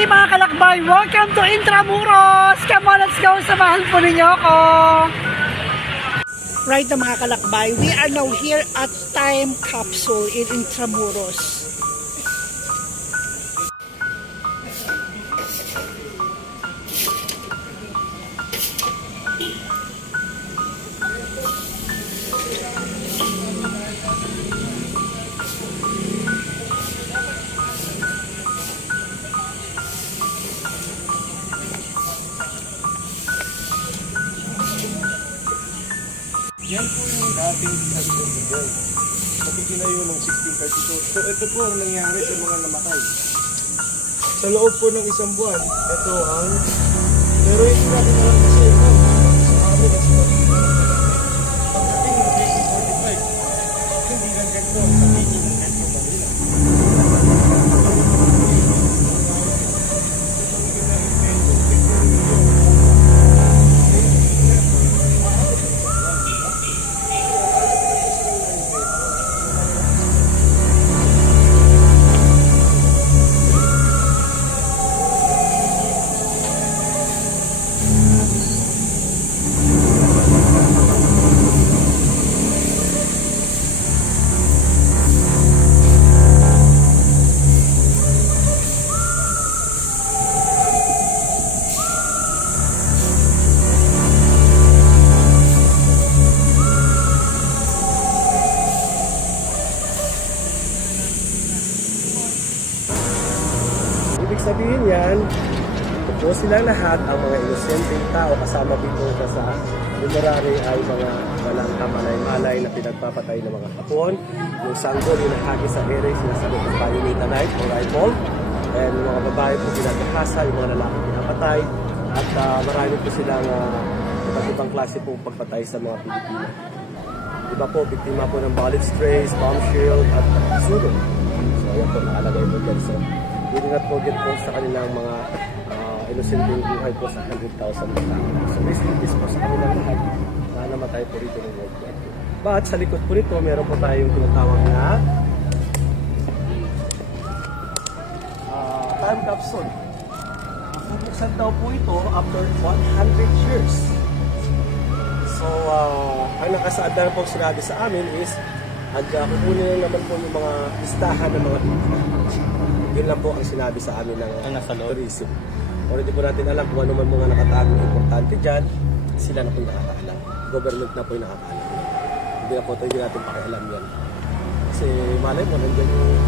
Hey mga kalakbay! Welcome to Intramuros! Come on, let's go! Samahan po ninyo ako! Right na mga kalakbay, we are now here at Time Capsule in Intramuros. Yan po yung dating San Miguel. Kasi kinayo ng 1632. So ito po ang nangyari sa mga namatay. Sa loob po ng isang buwan, ito ang... Pero hindi natin naman kasi ito. Sa amin, sa pagdating ng 1845, hindi lang ganito. Nagiging ng ganito Manila. Ibig sabihin yan, ito po silang lahat, ang mga inosenteng tao kasama dito sa Lumurari ay mga walang kamalay-malay na pinagpapatay ng mga Hapon. Yung sanggol, yung nakagis sa ere, sinasabi ng Palinita Knife o rifle. And yung mga babae po pinagkakasa, yung mga lalaki pinapatay. At marami po silang iba't ibang klase pong pagpatay sa mga Pilipino. Iba po, biktima po ng bullet strays, bomb shield at sunog. So yan po, nakalagay mo dyan. So, we do not forget po sa kanilang mga inosenteng buhay po sa 100,000 na tao. So rest in peace po sa kanilang lahat na namatay po rito ng World War II. But sa likod po nito, meron po tayong tinatawag na time capsule. Bubuksan daw po ito after 100 years. So, ang nakasaad na po sinabi sa amin is kukunin naman po yung mga listahan ng mga Pilipino. Yun lang po ang sinabi sa amin ng tourism. Already po natin alam kung ano man mga nakatagong importante dyan, sila na po yung nakakaalam. Government na po yung nakakaalam. Hindi na po ito, hindi natin pakialam yan. Kasi malay mo, nandiyan yung